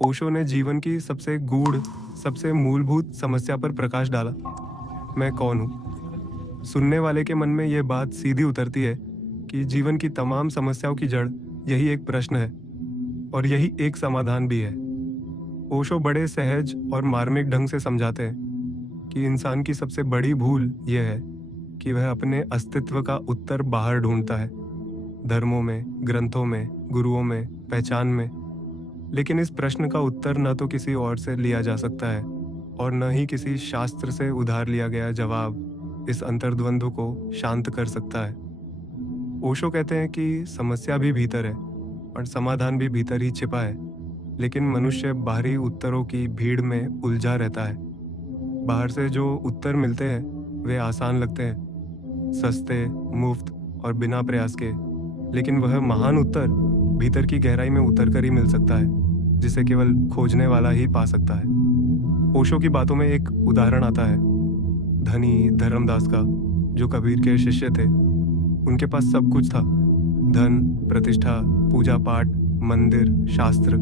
ओशो ने जीवन की सबसे गूढ़, सबसे मूलभूत समस्या पर प्रकाश डाला। मैं कौन हूँ? सुनने वाले के मन में यह बात सीधी उतरती है कि जीवन की तमाम समस्याओं की जड़ यही एक प्रश्न है और यही एक समाधान भी है। ओशो बड़े सहज और मार्मिक ढंग से समझाते हैं कि इंसान की सबसे बड़ी भूल यह है कि वह अपने अस्तित्व का उत्तर बाहर ढूंढता है, धर्मों में, ग्रंथों में, गुरुओं में, पहचान में। लेकिन इस प्रश्न का उत्तर न तो किसी और से लिया जा सकता है और न ही किसी शास्त्र से उधार लिया गया जवाब इस अंतर्द्वंद्व को शांत कर सकता है। ओशो कहते हैं कि समस्या भी भीतर है और समाधान भी भीतर ही छिपा है, लेकिन मनुष्य बाहरी उत्तरों की भीड़ में उलझा रहता है। बाहर से जो उत्तर मिलते हैं वे आसान लगते हैं, सस्ते, मुफ्त और बिना प्रयास के, लेकिन वह महान उत्तर भीतर की गहराई में उतर कर ही मिल सकता है, जिसे केवल खोजने वाला ही पा सकता है। ओशो की बातों में एक उदाहरण आता है धनी धर्मदास का, जो कबीर के शिष्य थे। उनके पास सब कुछ था, धन, प्रतिष्ठा, पूजा पाठ, मंदिर, शास्त्र,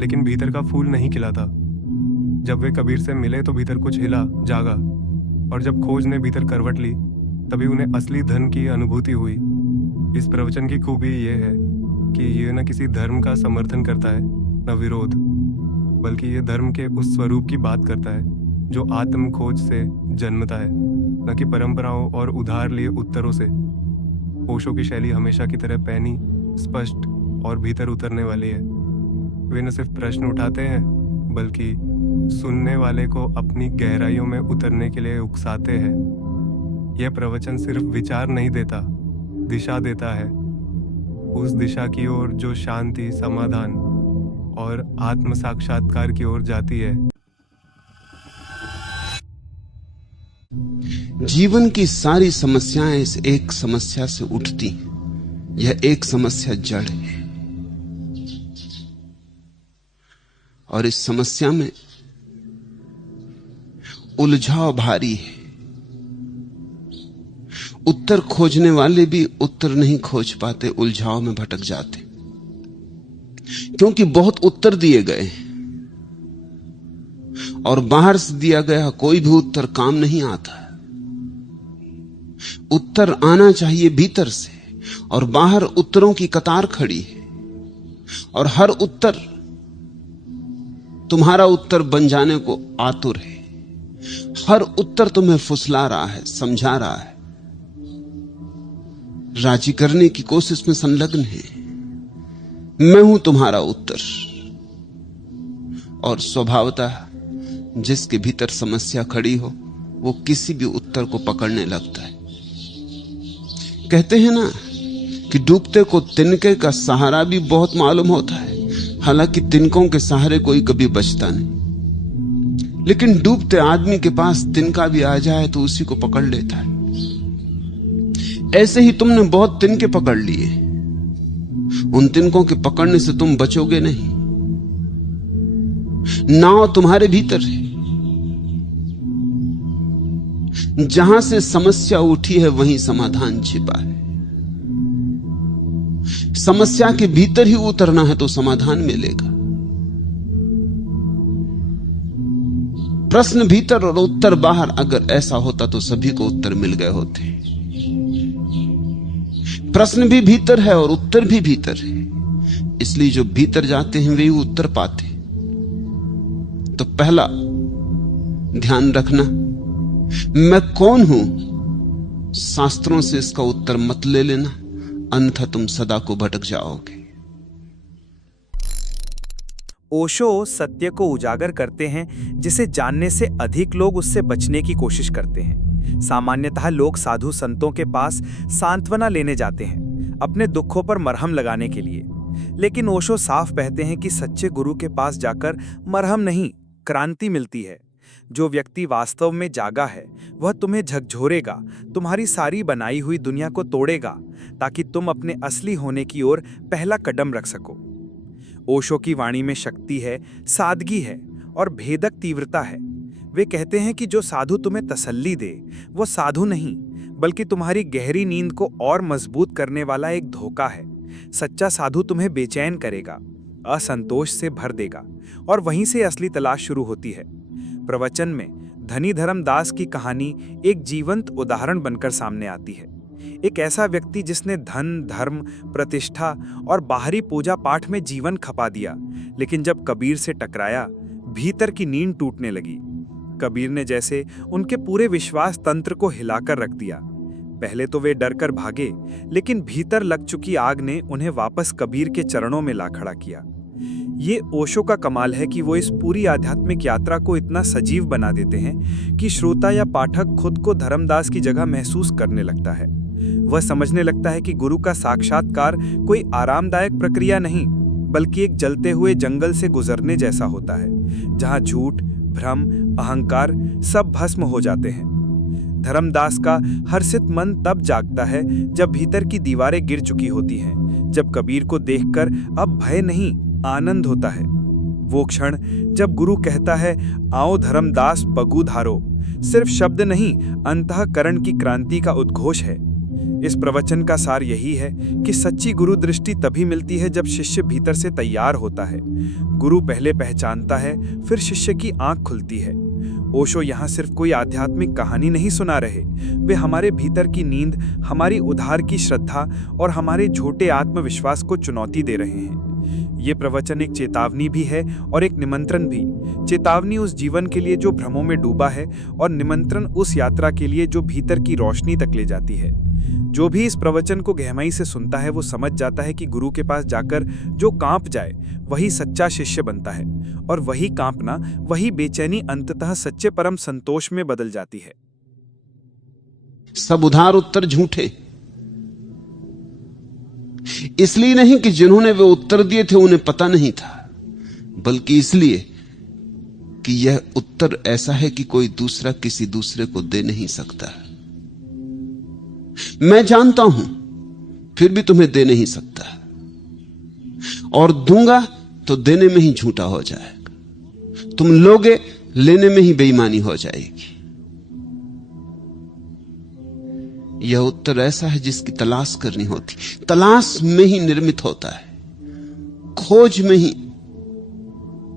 लेकिन भीतर का फूल नहीं खिला था। जब वे कबीर से मिले तो भीतर कुछ हिला, जागा, और जब खोज ने भीतर करवट ली तभी उन्हें असली धन की अनुभूति हुई। इस प्रवचन की खूबी यह है कि यह न किसी धर्म का समर्थन करता है न विरोध, बल्कि यह धर्म के उस स्वरूप की बात करता है जो आत्म खोज से जन्मता है, न कि परंपराओं और उधार लिए उत्तरों से। ओशो की शैली हमेशा की तरह पैनी, स्पष्ट और भीतर उतरने वाली है। वे न सिर्फ प्रश्न उठाते हैं बल्कि सुनने वाले को अपनी गहराइयों में उतरने के लिए उकसाते हैं। यह प्रवचन सिर्फ विचार नहीं देता, दिशा देता है, उस दिशा की ओर जो शांति, समाधान और आत्म साक्षात्कार की ओर जाती है। जीवन की सारी समस्याएं इस एक समस्या से उठती हैं। यह एक समस्या जड़ है और इस समस्या में उलझाव भारी है। उत्तर खोजने वाले भी उत्तर नहीं खोज पाते, उलझाव में भटक जाते, क्योंकि बहुत उत्तर दिए गए और बाहर से दिया गया कोई भी उत्तर काम नहीं आता। उत्तर आना चाहिए भीतर से, और बाहर उत्तरों की कतार खड़ी है और हर उत्तर तुम्हारा उत्तर बन जाने को आतुर है। हर उत्तर तुम्हें फुसला रहा है, समझा रहा है, राजी करने की कोशिश में संलग्न है। मैं हूं तुम्हारा उत्तर। और स्वभावतः जिसके भीतर समस्या खड़ी हो वो किसी भी उत्तर को पकड़ने लगता है। कहते हैं ना कि डूबते को तिनके का सहारा भी बहुत मालूम होता है, हालांकि तिनकों के सहारे कोई कभी बचता नहीं। लेकिन डूबते आदमी के पास तिनका भी आ जाए तो उसी को पकड़ लेता है। ऐसे ही तुमने बहुत तिनके पकड़ लिए, उन तिनकों के पकड़ने से तुम बचोगे नहीं। नाव तुम्हारे भीतर है। जहां से समस्या उठी है वहीं समाधान छिपा है। समस्या के भीतर ही उतरना है तो समाधान मिलेगा। प्रश्न भीतर और उत्तर बाहर, अगर ऐसा होता तो सभी को उत्तर मिल गए होते। प्रश्न भी भीतर है और उत्तर भी भीतर है, इसलिए जो भीतर जाते हैं वे ही उत्तर पाते। तो पहला ध्यान रखना, मैं कौन हूं, शास्त्रों से इसका उत्तर मत ले लेना, अन्यथा तुम सदा को भटक जाओगे। ओशो सत्य को उजागर करते हैं जिसे जानने से अधिक लोग उससे बचने की कोशिश करते हैं। सामान्यतः लोग साधु संतों के पास सांत्वना लेने जाते हैं, अपने दुखों पर मरहम लगाने के लिए। लेकिन ओशो साफ कहते हैं कि सच्चे गुरु के पास जाकर मरहम नहीं, क्रांति मिलती है। जो व्यक्ति वास्तव में जागा है वह तुम्हें झकझोरेगा, तुम्हारी सारी बनाई हुई दुनिया को तोड़ेगा, ताकि तुम अपने असली होने की ओर पहला कदम रख सको। ओशो की वाणी में शक्ति है, सादगी है और भेदक तीव्रता है। वे कहते हैं कि जो साधु तुम्हें तसल्ली दे वो साधु नहीं, बल्कि तुम्हारी गहरी नींद को और मजबूत करने वाला एक धोखा है। सच्चा साधु तुम्हें बेचैन करेगा, असंतोष से भर देगा और वहीं से असली तलाश शुरू होती है। प्रवचन में धनी धर्मदास की कहानी एक जीवंत उदाहरण बनकर सामने आती है। एक ऐसा व्यक्ति जिसने धन, धर्म, प्रतिष्ठा और बाहरी पूजा पाठ में जीवन खपा दिया, लेकिन जब कबीर से टकराया, भीतर की नींद टूटने लगी। कबीर ने जैसे उनके पूरे विश्वास तंत्र को हिलाकर रख दिया। पहले तो वे डर कर भागे, लेकिन भीतर लग चुकी आग ने उन्हें वापस कबीर के चरणों में ला खड़ा किया। ये ओशो का कमाल है कि वो इस पूरी आध्यात्मिक यात्रा को इतना सजीव बना देते हैं कि श्रोता या पाठक खुद को धर्मदास की जगह महसूस करने लगता है। वह समझने लगता है कि गुरु का साक्षात्कार कोई आरामदायक प्रक्रिया नहीं, बल्कि एक जलते हुए जंगल से गुजरने जैसा होता है, जहां झूठ, भ्रम, अहंकार सब भस्म हो जाते हैं। धर्मदास का हर्षित मन तब जागता है जब भीतर की दीवारें गिर चुकी होती हैं, जब कबीर को देखकर अब भय नहीं, आनंद होता है। वो क्षण जब गुरु कहता है, आओ धर्मदास पगु धारो, सिर्फ शब्द नहीं, अंतःकरण की क्रांति का उद्घोष है। इस प्रवचन का सार यही है कि सच्ची गुरु दृष्टि तभी मिलती है जब शिष्य भीतर से तैयार होता है। गुरु पहले पहचानता है, फिर शिष्य की आंख खुलती है। ओशो यहाँ सिर्फ कोई आध्यात्मिक कहानी नहीं सुना रहे, वे हमारे भीतर की नींद, हमारी उधार की श्रद्धा और हमारे झूठे आत्मविश्वास को चुनौती दे रहे हैं। ये प्रवचन एक चेतावनी भी है और एक निमंत्रण भी। चेतावनी उस जीवन के लिए जो भ्रमों में डूबा है, और निमंत्रण उस यात्रा के लिए जो भीतर की रोशनी तक ले जाती है। जो भी इस प्रवचन को गहराई से सुनता है, वो समझ जाता है कि गुरु के पास जाकर जो कांप जाए, वही सच्चा शिष्य बनता है, और वही कांपना, वही बेचैनी अंततः सच्चे परम संतोष में बदल जाती है। सब उधार उत्तर झूठे, इसलिए नहीं कि जिन्होंने वे उत्तर दिए थे उन्हें पता नहीं था, बल्कि इसलिए कि यह उत्तर ऐसा है कि कोई दूसरा किसी दूसरे को दे नहीं सकता। मैं जानता हूं, फिर भी तुम्हें दे नहीं सकता, और दूंगा तो देने में ही झूठा हो जाएगा। तुम लोगे, लेने में ही बेईमानी हो जाएगी। यह उत्तर ऐसा है जिसकी तलाश करनी होती, तलाश में ही निर्मित होता है, खोज में ही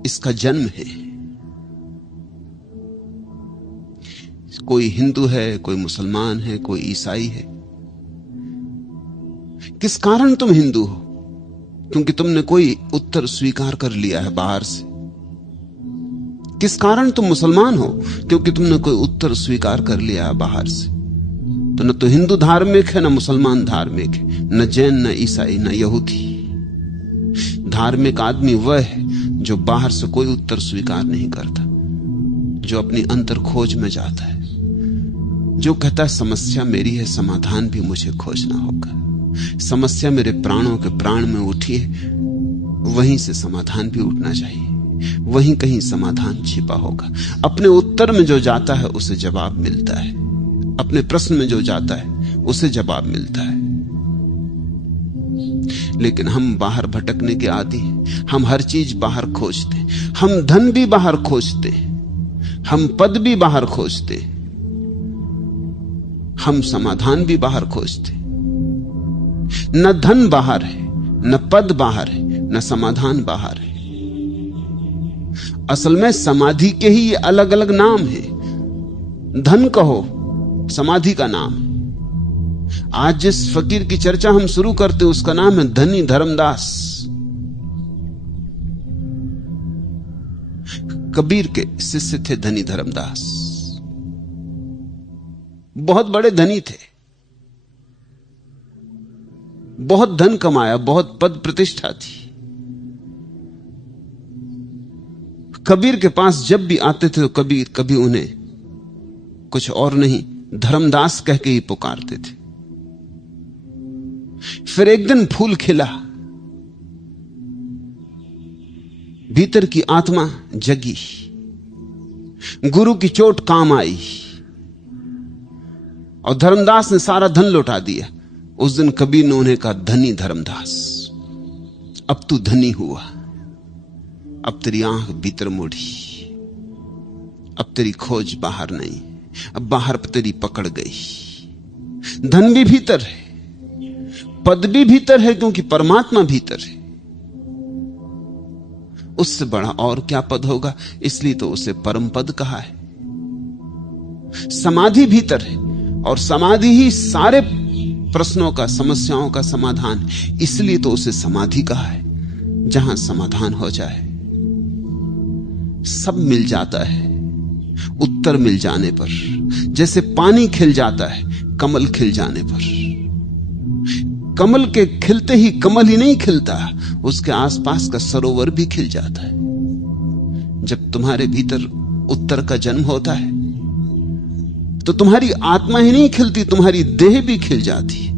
इसका जन्म है। कोई हिंदू है, कोई मुसलमान है, कोई ईसाई है। किस कारण तुम हिंदू हो? क्योंकि तुमने कोई उत्तर स्वीकार कर लिया है बाहर से। किस कारण तुम मुसलमान हो? क्योंकि तुमने कोई उत्तर स्वीकार कर लिया है बाहर से। तो न तो हिंदू धार्मिक है, न मुसलमान धार्मिक है, न जैन, न ईसाई, न यहूदी। धार्मिक आदमी वह है जो बाहर से कोई उत्तर स्वीकार नहीं करता, जो अपनी अंतर खोज में जाता है, जो कहता है समस्या मेरी है, समाधान भी मुझे खोजना होगा। समस्या मेरे प्राणों के प्राण में उठी है, वहीं से समाधान भी उठना चाहिए, वहीं कहीं समाधान छिपा होगा। अपने उत्तर में जो जाता है उसे जवाब मिलता है, अपने प्रश्न में जो जाता है उसे जवाब मिलता है। लेकिन हम बाहर भटकने के आदी हैं। हम हर चीज बाहर खोजते हैं, हम धन भी बाहर खोजते हैं, हम पद भी बाहर खोजते हैं, हम समाधान भी बाहर खोजते। न धन बाहर है, न पद बाहर है, न समाधान बाहर है। असल में समाधि के ही ये अलग अलग नाम हैं। धन कहो, समाधि का नाम। आज जिस फकीर की चर्चा हम शुरू करते उसका नाम है धनी धर्मदास। कबीर के शिष्य थे धनी धर्मदास, बहुत बड़े धनी थे, बहुत धन कमाया, बहुत पद प्रतिष्ठा थी। कबीर के पास जब भी आते थे तो कबीर कभी उन्हें कुछ और नहीं, धर्मदास कह के ही पुकारते थे। फिर एक दिन फूल खिला, भीतर की आत्मा जगी, गुरु की चोट काम आई और धर्मदास ने सारा धन लौटा दिया। उस दिन कबीर ने उन्हें कहा, धनी धर्मदास, अब तू धनी हुआ, अब तेरी आंख भीतर मुड़ी, अब तेरी खोज बाहर नहीं, अब बाहर तेरी पकड़ गई। धन भी भीतर है, पद भी भीतर है, क्योंकि परमात्मा भीतर है। उससे बड़ा और क्या पद होगा, इसलिए तो उसे परम पद कहा है। समाधि भीतर है और समाधि ही सारे प्रश्नों का, समस्याओं का समाधान है, इसलिए तो उसे समाधि कहा है। जहां समाधान हो जाए सब मिल जाता है उत्तर मिल जाने पर। जैसे पानी खिल जाता है कमल खिल जाने पर। कमल के खिलते ही कमल ही नहीं खिलता, उसके आसपास का सरोवर भी खिल जाता है। जब तुम्हारे भीतर उत्तर का जन्म होता है तो तुम्हारी आत्मा ही नहीं खिलती, तुम्हारी देह भी खिल जाती है।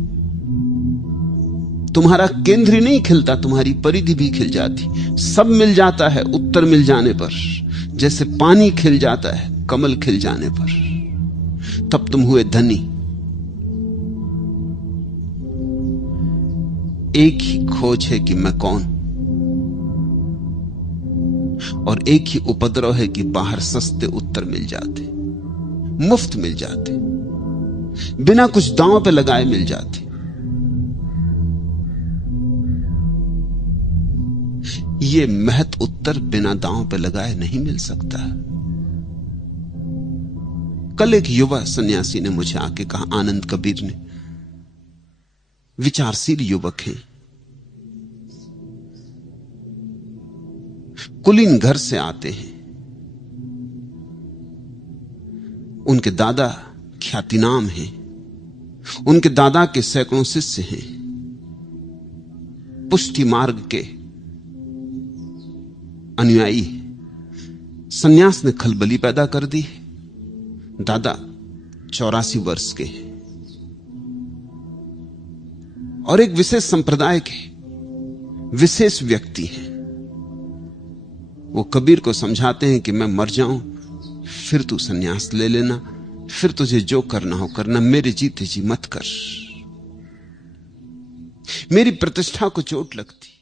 तुम्हारा केंद्र ही नहीं खिलता, तुम्हारी परिधि भी खिल जाती। सब मिल जाता है उत्तर मिल जाने पर। जैसे पानी खिल जाता है कमल खिल जाने पर, तब तुम हुए धनी। एक ही खोज है कि मैं कौन, और एक ही उपद्रव है कि बाहर सस्ते उत्तर मिल जाते, मुफ्त मिल जाते, बिना कुछ दांव पे लगाए मिल जाते। ये महत उत्तर बिना दांव पे लगाए नहीं मिल सकता। कल एक युवा सन्यासी ने मुझे आके कहा, आनंद कबीर ने, विचारशील युवक हैं, कुलीन घर से आते हैं, उनके दादा ख्यातिनाम हैं, उनके दादा के सैकड़ों शिष्य हैं, पुष्टि मार्ग के अनुयायी। सन्यास ने खलबली पैदा कर दी। दादा 84 वर्ष के हैं और एक विशेष संप्रदाय के विशेष व्यक्ति हैं। वो कबीर को समझाते हैं कि मैं मर जाऊं फिर तू सन्यास ले लेना, फिर तुझे जो करना हो करना, मेरे जीते जी मत कर, मेरी प्रतिष्ठा को चोट लगती।